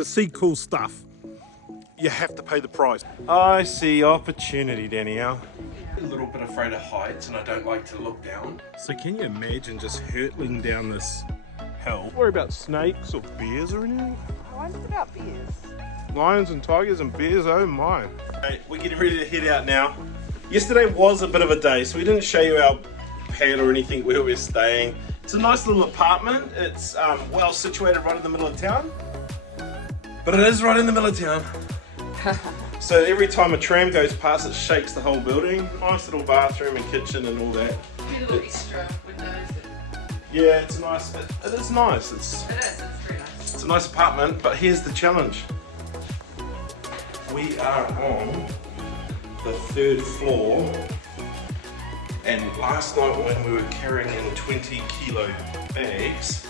to see cool stuff, you have to pay the price. I see opportunity, Danielle. A little bit afraid of heights and I don't like to look down. So can you imagine just hurtling down this hill? Don't worry about snakes or bears or anything. I wonder about bears. Lions and tigers and bears, oh my. Okay, we're getting ready to head out now. Yesterday was a bit of a day, so we didn't show you our pad or anything where we're staying. It's a nice little apartment. It's well situated right in the middle of town. But it is right in the middle of town. So every time a tram goes past, it shakes the whole building. Nice little bathroom and kitchen and all that. A little extra windows. Yeah, it's nice. It is nice. It's very nice. It's a nice apartment, but here's the challenge. We are on the 3rd floor, and last night when we were carrying in 20 kilo bags,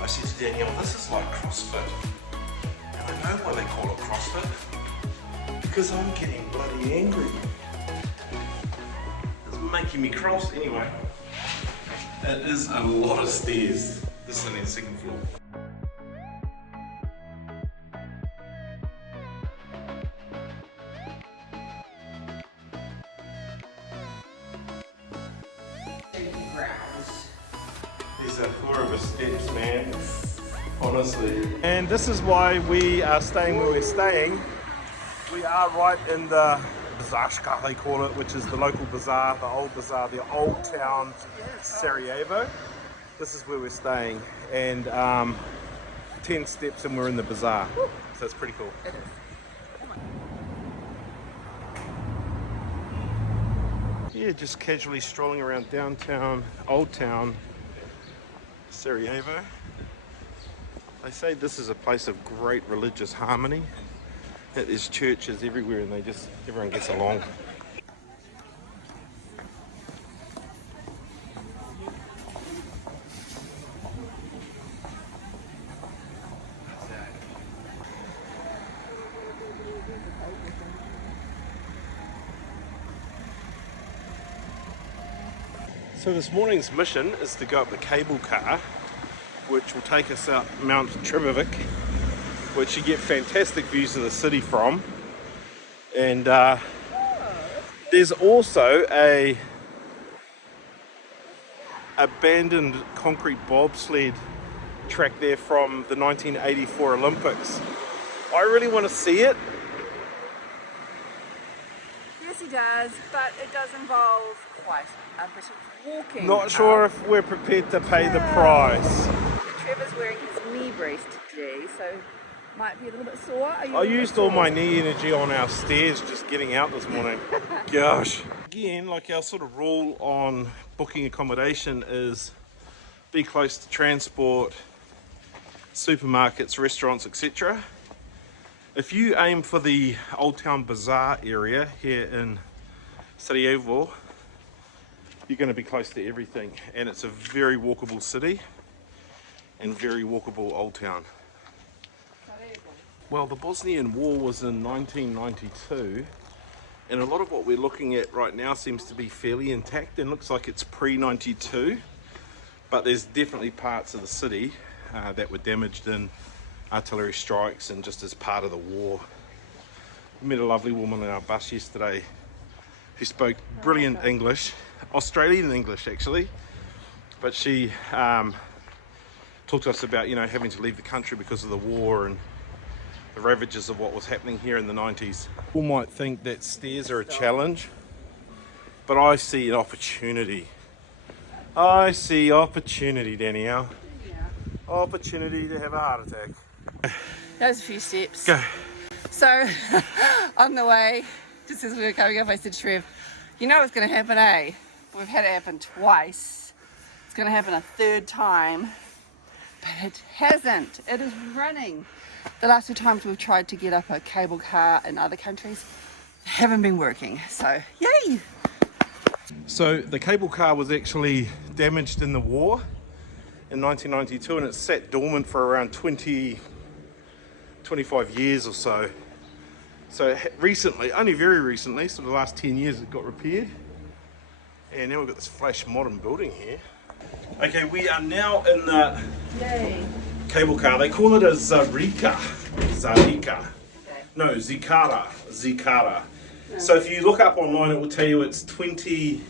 I said to Danielle, this is like CrossFit. And I know why they call it CrossFit. Because I'm getting bloody angry. It's making me cross anyway. It is a lot of stairs. This is on the 2nd floor. These are horrible steps, man. Honestly. And this is why we are staying where we're staying. We are right in the Bazarska, they call it, which is the local bazaar, the old town Sarajevo. This is where we're staying, and 10 steps and we're in the bazaar. So it's pretty cool. It is. Yeah, just casually strolling around downtown, old town Sarajevo. They say this is a place of great religious harmony. That there's churches everywhere and everyone gets along. So this morning's mission is to go up the cable car, which will take us up Mount Trebević, which you get fantastic views of the city from. And there's also a abandoned concrete bobsled track there from the 1984 Olympics. I really want to see it. Yes, he does, but it does involve quite a bit of walking. Not sure if we're prepared to pay the price. Trevor's wearing his knee brace today, so might be a little bit sore. I used all my knee energy on our stairs just getting out this morning. Gosh. Again, like our sort of rule on booking accommodation is be close to transport, supermarkets, restaurants, etc. If you aim for the Old Town Bazaar area here in Sarajevo, you're going to be close to everything, and it's a very walkable city and very walkable old town. Well, the Bosnian War was in 1992, and a lot of what we're looking at right now seems to be fairly intact and looks like it's pre-92, but there's definitely parts of the city that were damaged in artillery strikes and just as part of the war. We met a lovely woman on our bus yesterday who spoke brilliant English, Australian English actually, but she talked to us about, you know, having to leave the country because of the war and the ravages of what was happening here in the 90s. People might think that stairs are a challenge, but I see an opportunity. I see opportunity, Danielle. Yeah. Opportunity to have a heart attack. Those few steps. Go. So, on the way, just as we were coming up, I said to Trev, you know what's going to happen, eh? We've had it happen twice. It's going to happen a 3rd time. But it hasn't. It is running. The last 2 times we've tried to get up a cable car in other countries, they haven't been working. So, yay! So the cable car was actually damaged in the war in 1992, and it sat dormant for around 25 years or so. So recently, only very recently, so the last 10 years, it got repaired. And now we've got this flash modern building here. Okay, we are now in the Yay! cable car. They call it a Zarika. Zalika. Okay. No, Zikara. So if you look up online, it will tell you it's 20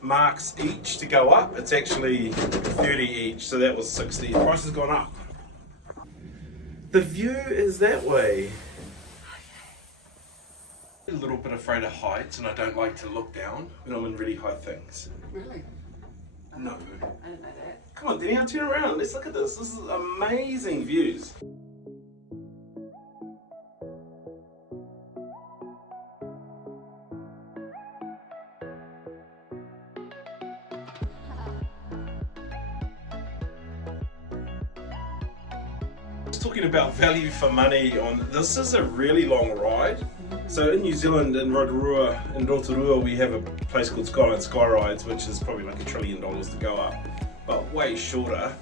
marks each to go up. It's actually 30 each, so that was 60. The price has gone up. The view is that way. I'm a little bit afraid of heights and I don't like to look down when I'm in really high things. Really? No. I didn't know that. Come on, Denny, I'll turn around. Let's look at this. This is amazing views. Talking about value for money on this is a really long ride. So in New Zealand, in Rotorua, we have a place called Skyline Sky Rides, which is probably like $1 trillion to go up, but way shorter.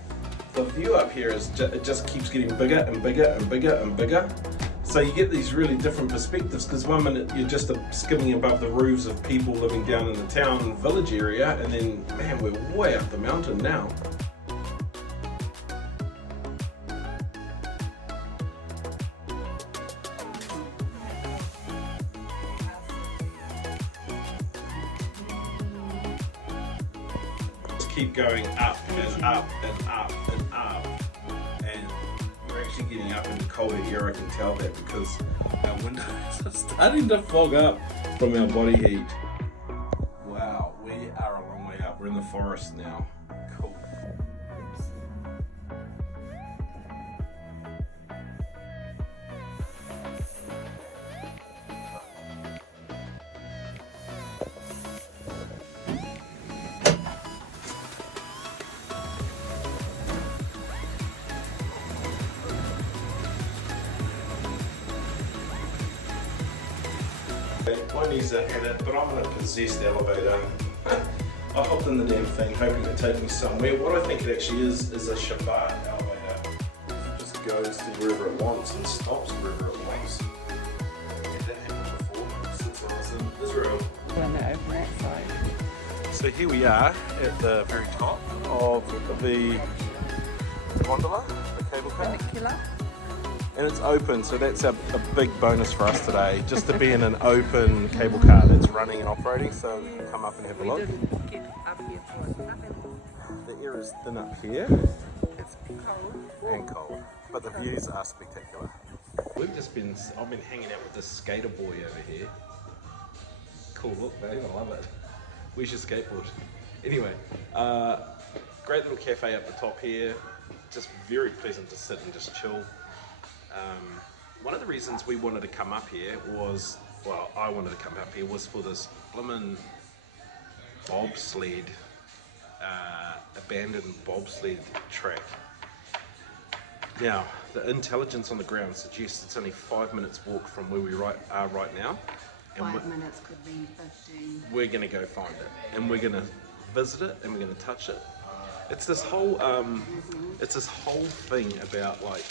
The view up here is it just keeps getting bigger and bigger and bigger and bigger. So you get these really different perspectives, because one minute you're just skimming above the roofs of people living down in the town and village area, and then man, we're way up the mountain now. Keep going up and up and up and up, and we're actually getting up into colder air. I can tell that because our windows are starting to fog up from our body heat. Wow, we are a long way up. We're in the forest now. Cool. My knees are had it, but I'm in a possessed elevator. I hopped in the damn thing, hoping to take me somewhere. What I think it actually is a Shabbat elevator. It just goes to wherever it wants and stops wherever it wants. And that happened before, since I was in Israel. When they open that side. So here we are at the very top of the gondola, the cable car. Killer. And it's open, so that's a big bonus for us today, just to be in an open cable car that's running and operating, so we can come up and have a look. We didn't get up here for nothing. The air is thin up here It's cold. and cold, but the views are spectacular. I've been hanging out with this skater boy over here. Cool look, babe, I love it. We should skateboard. Anyway, great little cafe up the top here, just very pleasant to sit and just chill. One of the reasons we wanted to come up here was, well, I wanted to come up here was for this blimmin' bobsled, abandoned bobsled track. Now, the intelligence on the ground suggests it's only 5 minutes walk from where we are right now. And 5 minutes could be 15. we're gonna go find it, and we're gonna visit it, and we're gonna touch it. It's this whole, thing about like,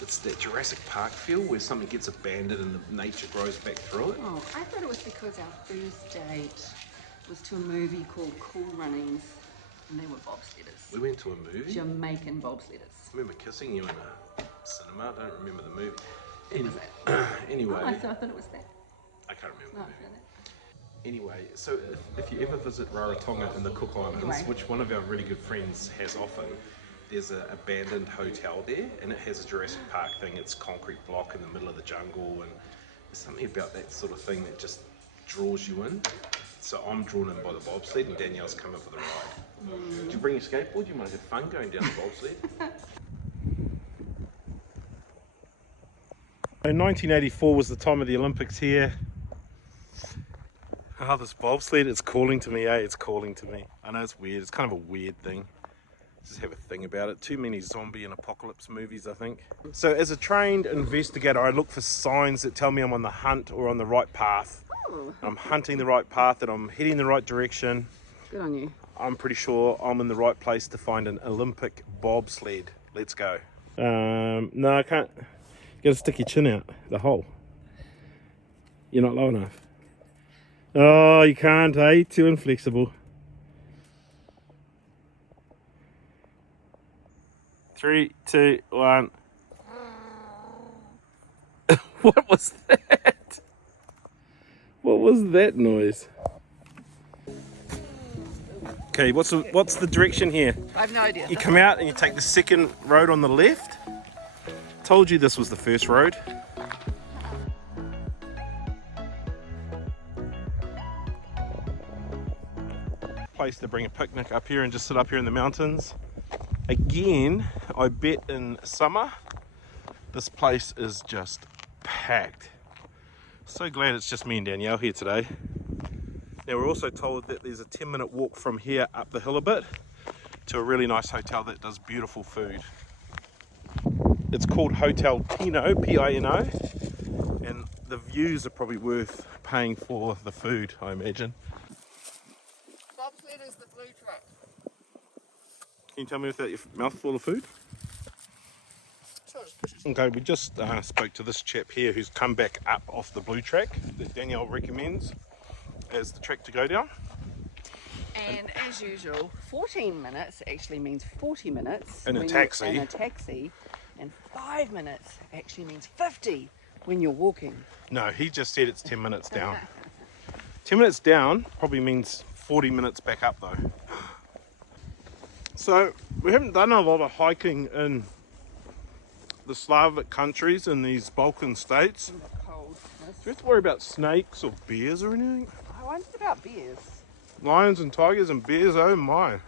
it's that Jurassic Park feel where something gets abandoned and the nature grows back through it. Oh, I thought it was because our first date was to a movie called Cool Runnings, and they were bobsledders. We went to a movie. Jamaican bobsledders. I remember kissing you in a cinema. I don't remember the movie. Oh, Anyway, I thought it was that. I can't remember No, the movie. Anyway, so if you ever visit Rarotonga in the Cook Islands, Anyway. which one of our really good friends has often, there's an abandoned hotel there, and it has a Jurassic Park thing. It's concrete block in the middle of the jungle, and there's something about that sort of thing that just draws you in. So I'm drawn in by the bobsled, and Danielle's coming for the ride. Did you bring your skateboard? You might have had fun going down the bobsled. In 1984 was the time of the Olympics here. Oh, this bobsled, it's calling to me, eh? It's calling to me. I know it's weird, it's kind of a weird thing. Just have a thing about it. Too many zombie and apocalypse movies, I think. So as a trained investigator, I look for signs that tell me I'm on the hunt or on the right path. Oh, I'm hunting the right path, that I'm heading the right direction. good on you. I'm pretty sure I'm in the right place to find an Olympic bobsled. Let's go. No, I can't. You gotta stick your chin out the hole. You're not low enough. Oh, you can't, eh? Too inflexible. 3, 2, 1. What was that? What was that noise? Okay, what's the direction here? I have no idea. You come out and you take the second road on the left. Told you this was the first road. Place to bring a picnic up here and just sit up here in the mountains. Again, I bet in summer, this place is just packed. So glad it's just me and Danielle here today. Now we're also told that there's a 10-minute walk from here up the hill a bit to a really nice hotel that does beautiful food. It's called Hotel Pino, P-I-N-O, and the views are probably worth paying for the food, I imagine. Bobsled is the blue track. Can you tell me without your mouth full of food? Sure. Okay, we just spoke to this chap here who's come back up off the blue track that Danielle recommends as the track to go down. And as usual, 14 minutes actually means 40 minutes In a when taxi. you're in a taxi, and 5 minutes actually means 50 when you're walking. No, he just said it's 10 minutes down. 10 minutes down probably means 40 minutes back up though. So we haven't done a lot of hiking in the Slavic countries in these Balkan states. Cold. Do you have to worry about snakes or bears or anything? I wondered about bears. Lions and tigers and bears, oh my.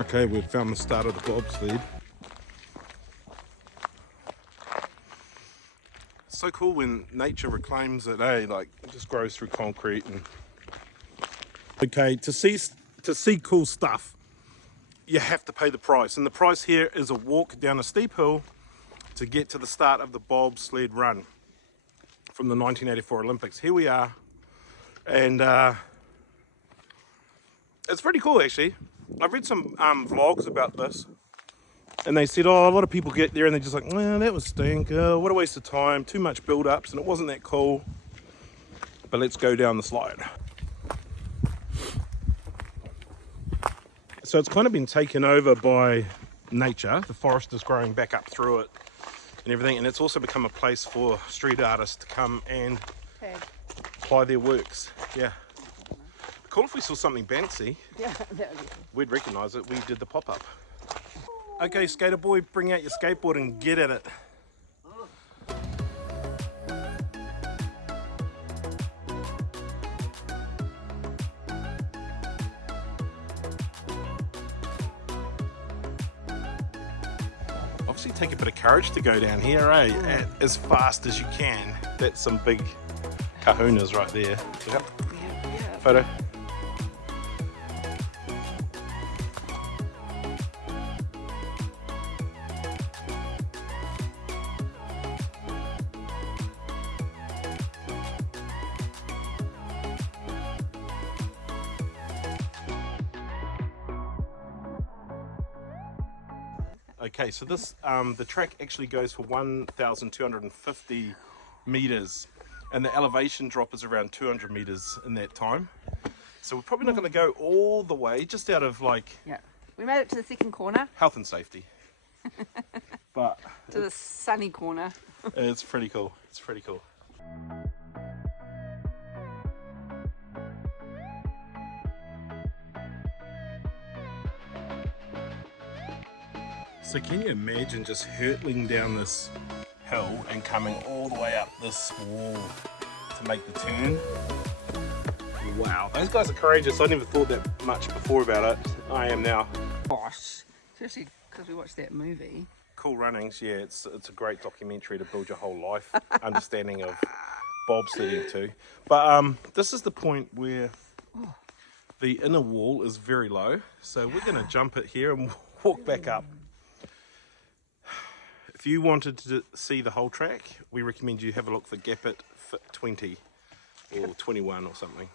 Okay, we've found the start of the bobsled. It's so cool when nature reclaims it, eh? Like, it just grows through concrete and... Okay, to see cool stuff, you have to pay the price. And the price here is a walk down a steep hill to get to the start of the bobsled run from the 1984 Olympics. Here we are. And it's pretty cool, actually. I've read some vlogs about this, and they said, oh, a lot of people get there and they're just like, well, that was stink, what a waste of time, too much build-ups, and it wasn't that cool. But let's go down the slide. So it's kind of been taken over by nature. The forest is growing back up through it and everything, and it's also become a place for street artists to come and apply their works. Yeah. Cool if we saw something fancy. Yeah, that would be cool. We'd recognise it. We did the pop-up. Okay, skater boy, bring out your skateboard and get at it. Obviously take a bit of courage to go down here, eh? As fast as you can. That's some big kahunas right there. Yep. Yeah. Photo. Okay, so this the track actually goes for 1,250 meters, and the elevation drop is around 200 meters in that time. So we're probably not going to go all the way, just out of like We made it to the second corner, health and safety. But to the sunny corner. it's pretty cool. It's pretty cool. So can you imagine just hurtling down this hill and coming all the way up this wall to make the turn? Wow, those guys are courageous. I never thought that much before about it. I am now. Gosh, especially because we watched that movie. Cool runnings, yeah, it's a great documentary to build your whole life understanding of bobsledding too. But this is the point where the inner wall is very low, so we're going to jump it here and walk back up. If you wanted to see the whole track, we recommend you have a look for Gap It Fit 20 or 21 or something.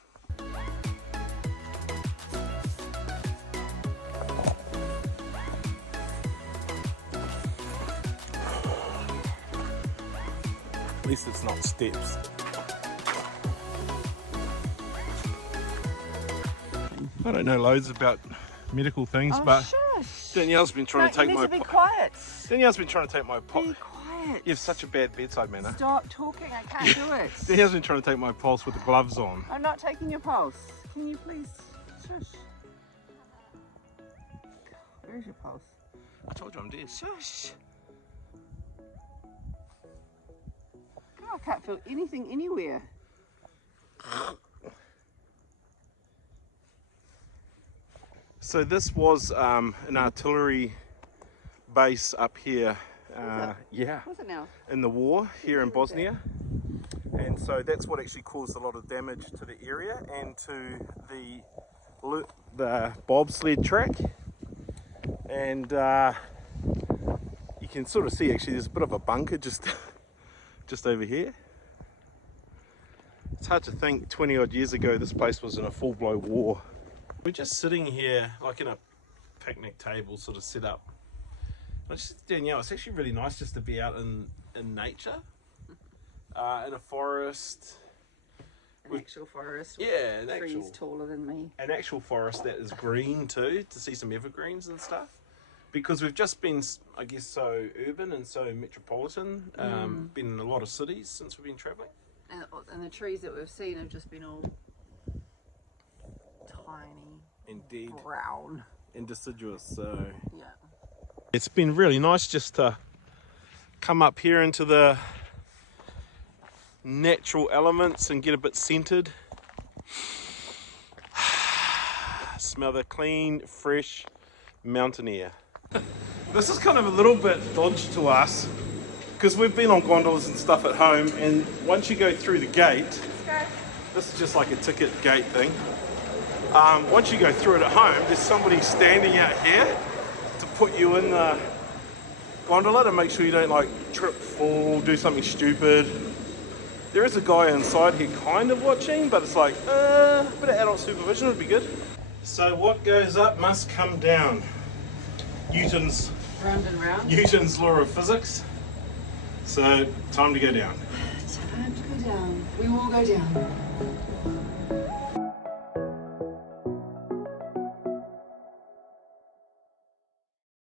At least it's not steps. I don't know loads about medical things, Oh, but shush. Danielle's been trying to take You my need to be quiet. Danielle's been trying to take my Be pulse. quiet. You have such a bad bedside manner. Stop talking. I can't do it. Danielle's been trying to take my pulse with the gloves on. I'm not taking your pulse. Can you please shush? Where's your pulse? I told you I'm dead. Shush. God, I can't feel anything anywhere. So this was an artillery base up here, yeah, What's it now? in the war here in Bosnia, and so that's what actually caused a lot of damage to the area and to the bobsled track. And you can sort of see actually there's a bit of a bunker just over here. It's hard to think 20 odd years ago this place was in a full-blown war. We're just sitting here like in a picnic table sort of set up. Danielle, it's actually really nice just to be out in nature, in a forest. An actual forest with Yeah, an trees actual, taller than me. an actual forest that is green too, to see some evergreens and stuff. Because we've just been, I guess, so urban and so metropolitan, been in a lot of cities since we've been travelling. And the trees that we've seen have just been all tiny, Indeed. brown. And deciduous, so... Yeah. It's been really nice just to come up here into the natural elements and get a bit scented. Smell the clean, fresh mountain air. This is kind of a little bit dodgy to us because we've been on gondolas and stuff at home, and once you go through the gate, this is just like a ticket gate thing. Once you go through it at home, there's somebody standing out here to put you in the gondola to make sure you don't like trip, fall, do something stupid. There is a guy inside here kind of watching, but it's like a bit of adult supervision would be good. So what goes up must come down. Newton's Round and round. Newton's law of physics. So time to go down. Time to go down. We will go down.